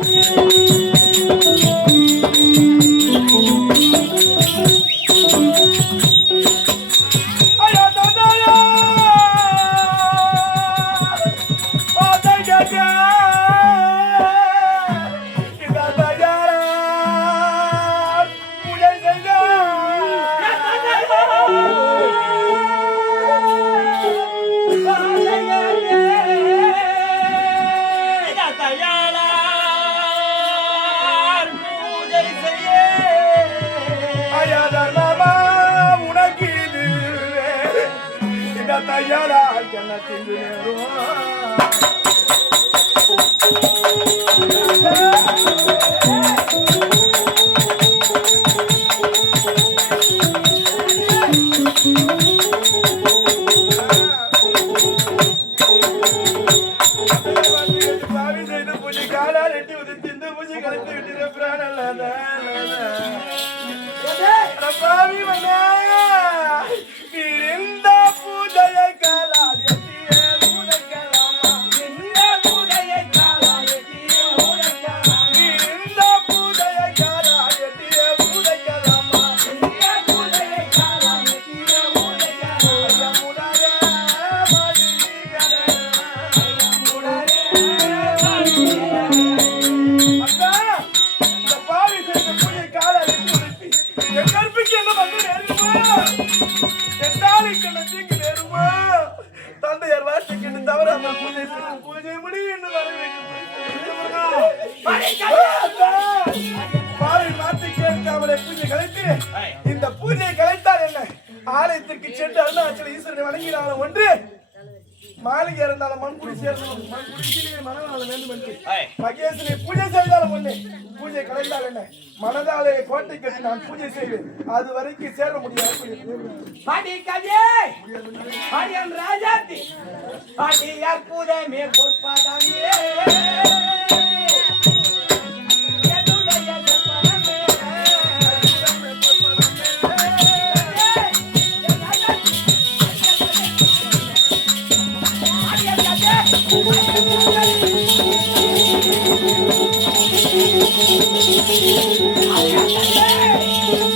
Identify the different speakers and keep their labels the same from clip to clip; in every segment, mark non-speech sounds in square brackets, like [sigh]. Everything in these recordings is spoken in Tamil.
Speaker 1: ஐயா [laughs] தயாரா என்ன திண்டு நேரும் இந்த பூஜையை கலைத்தால் என்ன? ஆலயத்திற்கு சென்று அருணாச்சல ஈஸ்வரனை வணங்கினாலும் ஒன்று மாளிகை இருந்தாலும் மண்குடி சேர்ந்தாலும் மண்குடியிலே மனநாளம் வேண்டும் என்று. மகேசனை பூஜை செய்தாலும் ஒண்ணு பூஜை கலைந்தால் என்ன? மனதாலே கோட்டை கட்டி நான் பூஜை செய்வேன். அது வரைக்கும் சேர முடியாது.
Speaker 2: பாடி கஜே! பாடியன் ராஜாத்தி! பாடி அற்புதமே பொற்பாதமே எதுடைய பாடியமையோ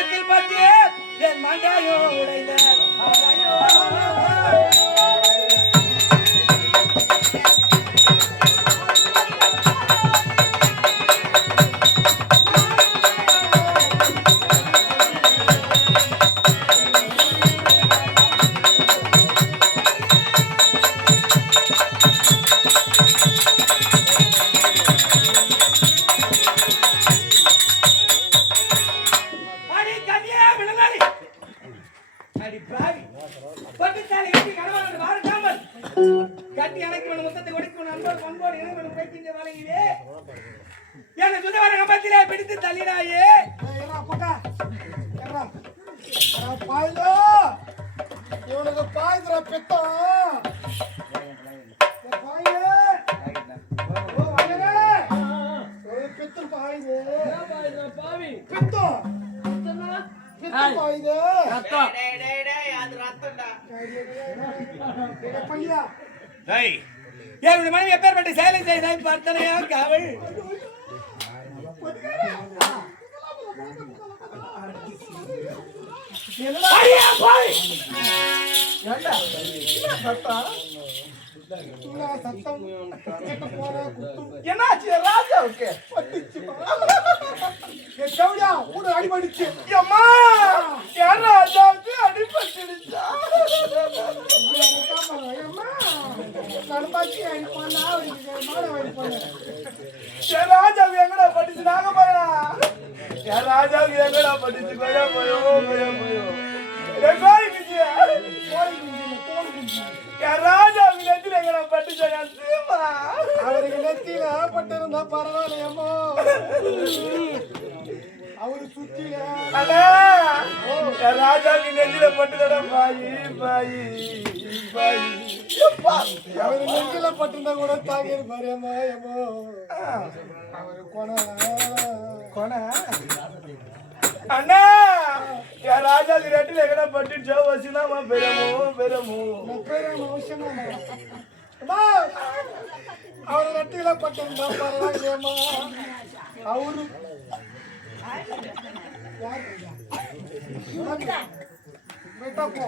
Speaker 2: கம்பத்தில் பட்டு என் மண்டையோ உடைந்த என்னுடைய மனைவி எப்பேற்பட்ட செயலை செய்தாய் பார்த்தனையா காவல்?
Speaker 1: என்ன சத்தம் சத்தம் கேட்ட போற குத்தும் என்னாச்சு ராஜாவுக்கு பட்டுச்சு என் கவுடியா கூட அடிபடிச்சு அம்மா என் ராஜாவுக்கு அடிபட்டுடுச்சா கடுப்பாச்சு அடிப்பானா அவருக்கு மாடம் அடிப்பாங்க என் ராஜாவுக்கு எங்கடா பட்டுச்சு நாங்க போயா என் ராஜாவுக்கு எங்கடா பட்டுச்சு கொய்யா போயோ போயோ போயோ என் நெத்தில பட்டு சீமா.
Speaker 3: அவருக்கு நெத்தியில பட்டு இருந்தா பரவாயில்லையம்மா அவரு சுத்தில
Speaker 1: ராஜாவுக்கு நெத்தில பட்டுதடா பாயி பாயி பாயி.
Speaker 3: அவரு நெத்தில பட்டுருந்தா கூட தாங்கிரு பாருமா ஏமோ. அவரு கொண.
Speaker 1: கொண. அண்ணா రాజాది
Speaker 3: రెడ్డి ఎక్కడ పట్టించో వచ్చినామా పెరము పెరము ముప్పై రెండు వచ్చినామా రెడ్డి ఇలా ಪಟ್ಟಿಂದ ಪರವಾಗಿಲ್ಲಮ್ಮ ಅವರು ಬೆಟ್ಟಪ್ಪ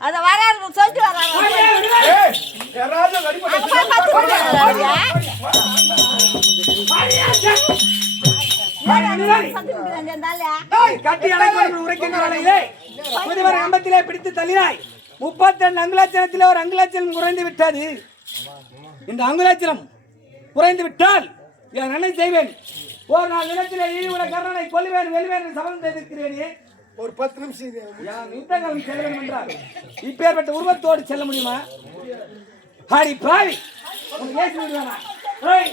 Speaker 4: அத வராரு சொல்லிட்டு
Speaker 2: கம்பத்திலே பிடித்து தள்ளினாய் முப்பத்தி ரெண்டு அங்குலாச்சலத்திலே ஒரு அங்குலாச்சலம் குறைந்து விட்டாது இந்த அங்குலாச்சலம் குறைந்து விட்டால் நான் என்ன செய்வேன் ஒரு நாள் நிலத்திலே ஈடுபட கர்ணனை கொல்லுவேன் வெல்வேன் சபதம் செய்திருக்கிறேனே
Speaker 3: ஒரு பத்து நிமிஷம்
Speaker 2: யுத்தகாலம் செல்ல வேண்டும் என்றால் இப்பேற்பட்ட உருவத்தோடு செல்ல முடியுமா ஹாடி பாவி ஏசி விடுவேனா ஏய்,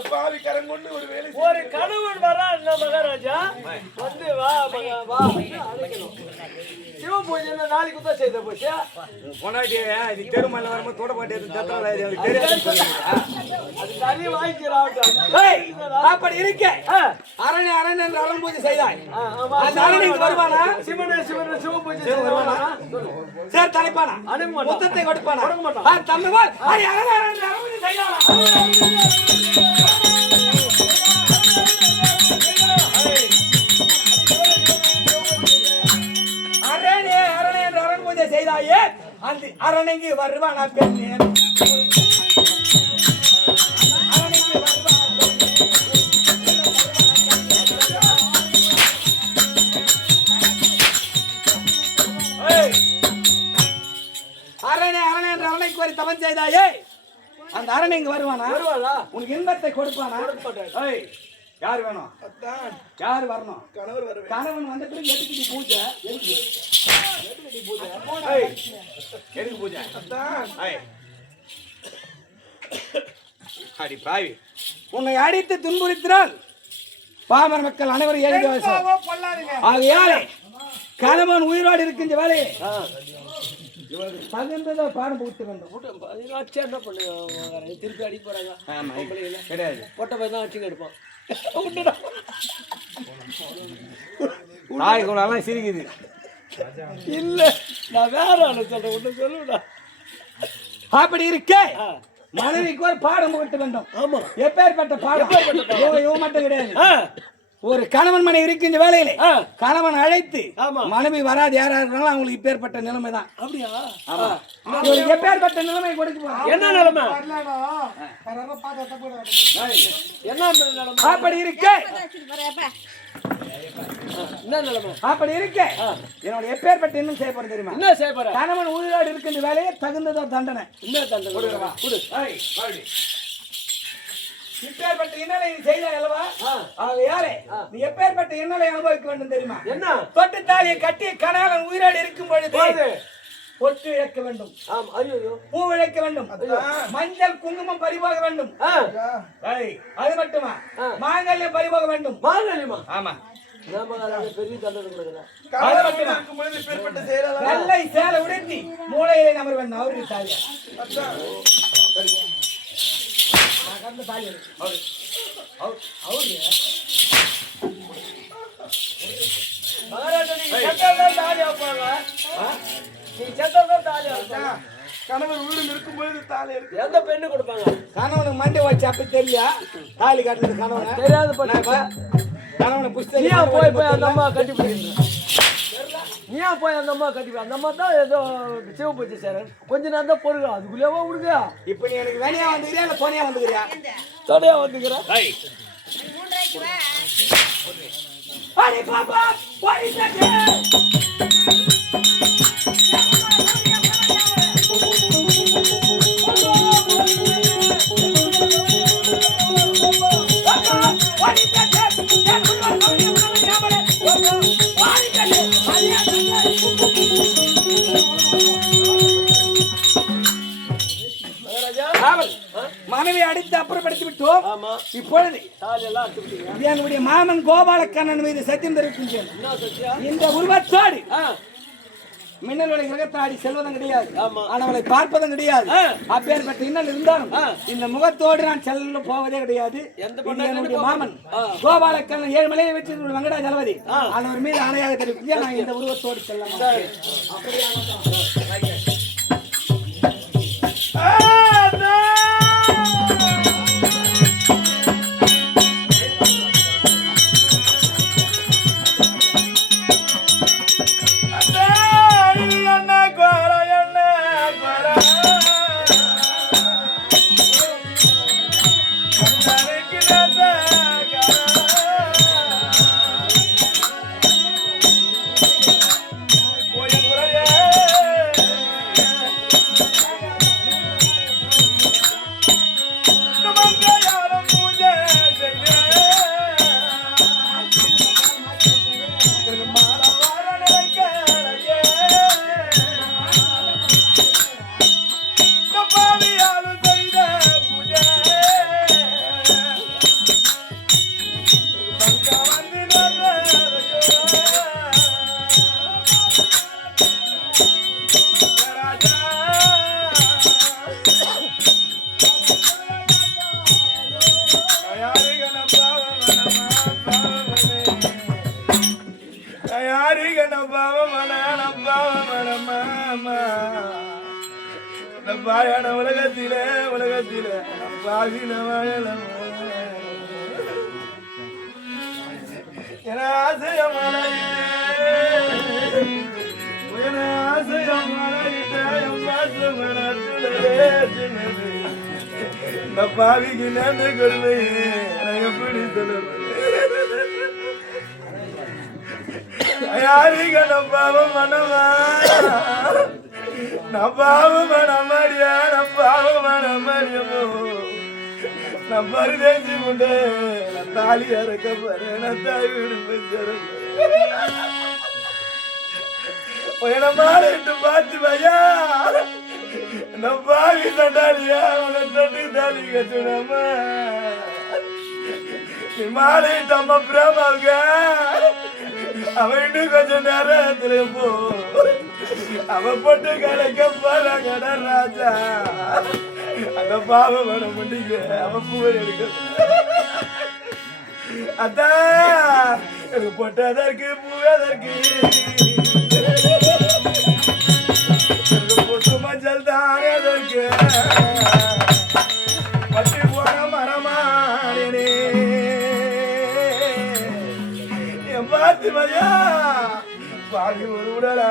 Speaker 2: இந்த கொண்டு ஒரு வேலை ஒரு
Speaker 1: கணவன் வரா மகாராஜா? வந்து வா மகா வா. அழைக்கணும்
Speaker 5: உன் பொண்டாட்டி நீ தெருமல்ல வரும்போது தோட பாட்டி எடுத்து தத்தல எனக்கு தெரியாது. சொல்லுங்க
Speaker 6: அது தனி வாங்கிக்கிறான்
Speaker 2: ஏய், அப்படி இருக்க. அரணை அரணை என்று அரண் பூஜை செய்தாய். அந்த அரணைக்கு வருவானா?
Speaker 6: சிவனே சிவனே சிவ பூஜை வருவானா?
Speaker 2: சேர் தலைப்பானா?
Speaker 6: அனுப்ப.
Speaker 2: முத்தத்தை கொடுப்பானா?
Speaker 6: கொடுக்க மாட்டான்.
Speaker 2: ஆ, தம்பி போல் அடி அரணை அரணை என்று அரண் பூஜை செய்தானா? செய்தாயே? அந்த அரணைக்கு வருவானா பெண்ணே? அரணைக்கு வருவானா? பெண்ணே? ஏய். அரணே அரணே என்று அரணைக்கு வரி தவம் செய்தாயே? அந்த அரணை இங்க வருவானா?
Speaker 6: வருவாளா?
Speaker 2: உனக்கு இன்பத்தை கொடுப்பானா? ஏய், யார் வேணும்? யார் வரணும்?
Speaker 1: கணவர்
Speaker 2: கணவன் வந்த பிறகு எதுக்கு பூஜை? எதுக்கு?
Speaker 5: ஏய், எதுக்கு பூஜை. அடி பாவி.
Speaker 2: உன்னை அடித்து துன்புறுத்தினால் பாமர மக்கள் அனைவரும் ஏழு ஆகையாலே கணவன் உயிரோடு இருக்கின்ற வேலையை தகுந்ததோ பாடம் வேண்டும்.
Speaker 6: அச்சு என்ன பண்ணுங்க திருப்பி போறாங்க.
Speaker 5: ஆமா கிடையாது.
Speaker 6: பொட்டை போய் தான் அச்சுங்க எடுப்பான்
Speaker 5: தாய் குணம்லாம் சிரிக்குது.
Speaker 6: இல்ல நான் வேற ஆளு சொல்றேன். ஒண்ணு சொல்லுடா.
Speaker 2: அப்படி இருக்க. மனைவிக்கு ஒரு பாடம் புகட்ட வேண்டும்.
Speaker 6: ஆமா.
Speaker 2: எப்பேற்பட்ட பாடம்? இவன் மட்டும் கிடையாது. ஒரு கணவன் மனைவி இருக்கின்ற வேலையிலே.
Speaker 6: ஆ.
Speaker 2: கணவன் அழைத்து
Speaker 6: ஆமா.
Speaker 2: மனைவி வராது யாரா இருந்தாலும் அவங்களுக்கு இப்பேற்பட்ட நிலைமை தான்
Speaker 6: அப்படியா
Speaker 2: எப்பேற்பட்ட நிலைமை கொடுக்க
Speaker 6: என்ன நிலைமை? என்ன நிலைமை?
Speaker 2: அப்படி இருக்க.
Speaker 6: என்ன நிலைமை?
Speaker 2: அப்படி இருக்க. என்னோட எப்பேற்பட்ட இன்னும் செய்ய போறது தெரியுமா?
Speaker 6: என்ன செய்ய போற?
Speaker 2: கணவன் உயிரோடு இருக்கின்ற வேலையை தகுந்ததோ தண்டனை.
Speaker 6: என்ன தண்டனை.
Speaker 2: இப்பேற்பட்ட இன்னலை நீ செய்த அல்லவா. ஆக யாரே? நீ எப்பேற்பட்ட இன்னலை அனுபவிக்க வேண்டும் தெரியுமா?
Speaker 6: என்ன?
Speaker 2: தொட்டு தாலியை கட்டி கணவன் உயிரோடு இருக்கும் பொழுது. பொட்டு இழக்க வேண்டும்.
Speaker 6: ஆமா ஐயோ
Speaker 2: பூ இழைக்க வேண்டும். மஞ்சள் குங்குமம் பறிபோக வேண்டும். அது மட்டுமா. மாங்கல்யம் பறிபோக வேண்டும்.
Speaker 6: மாங்கல்யமா?
Speaker 2: ஆமா. வெள்ளை சேலை உடுத்தி மூளையிலே நம்பர் வேண்டும் அவருக்கு தாலியா
Speaker 1: அத்தான்
Speaker 2: நான் கண்ட தாலி எடு. அவரு அவரு அவரு
Speaker 6: மகாராஜா நீங்க செத்ததான் தாலி வைப்பாங்க. நீ செத்ததான் தாலி வைப்பாங்க.
Speaker 1: கணவர் வீடு இருக்கும் பொழுது தாலி இருக்கு
Speaker 6: எந்த பெண்ணு கொடுப்பாங்க?
Speaker 2: கணவனுக்கு மண்டி வச்சு அப்ப தெரியல தாலி கட்டினது கணவன்?
Speaker 6: தெரியாத
Speaker 2: கணவனை புஸ்தகம்
Speaker 6: நீயா போய் போய் அந்த அம்மா கட்டி பிடிக்கிறீங்க? நீயா போய் அந்த அம்மா கட்டி பிடி- அந்த அம்மா தான் ஏதோ சிவ பூஜை செய்றேன் கொஞ்ச நேரம் தான் பொருள் அதுக்குள்ளேவா விடுங்க.
Speaker 2: இப்ப நீ எனக்கு வேலையா வந்துக்கிறியா இல்ல போனியா வந்துக்கிறியா?
Speaker 6: தொடையா வந்துக்கிறேன்
Speaker 2: அடி பாப்பா மனைவி அடித்து அப்புறப்படுத்தி விட்டோம். இப்பொழுது என்னுடைய மாமன் கோபாலக்கண்ணன் மீது சத்தியம் தெரிவிக்கின்றேன். இந்த உருவத்தோடு
Speaker 6: ஆ.
Speaker 2: மின்னலுடைய கிரகத்தாடி செல்வதும் கிடையாது. அவளை பார்ப்பதும் கிடையாது. அப்பேற்பட்ட இன்னல் இருந்தாலும். இந்த முகத்தோடு நான் செல்ல போவதே கிடையாது. என்னுடைய மாமன். கோபாலக்கண்ணன் ஏழு மலையை வச்சு வெங்கடா ஜலபதி. அவர் மீது ஆணையாக தெரிவிக்க நான் இந்த உருவத்தோடு செல்ல மாட்டேன்.
Speaker 1: என்ன இந்த பாவிக்கு நன்றி கொள்ளு எனக்கு எப்படி சொல்லுறது யாருங்க நம்ம பாவம் மனமா நான் பாவம் மனமாடியா நான் பாவம் மனமாடியமோ முண்டே நான் தாலி அறக்க போறேன். நான் தாய் வீடு பெற்றேன் உன பார்த்து பையா. நான் பாவி தண்டாளியா உன தட்டி தாலி கட்டுனமா? நீ மாறிட்டம்மா பிரமாவுங்க அவன் இன்னும் கொஞ்ச நேரத்துல போ. அவன் போட்டு கலைக்க போறாங்கட ராஜா. அந்த பாவம் வர முடியுது அவன் பூவை எடுக்க. அதான் எனக்கு பொட்டதற்கு பூவதற்கு. பொட்டு மஞ்சள் தான் எதற்கு பட்டி போன மரமானே என் பார்த்து மரியா பாவி ஒரு உடலா.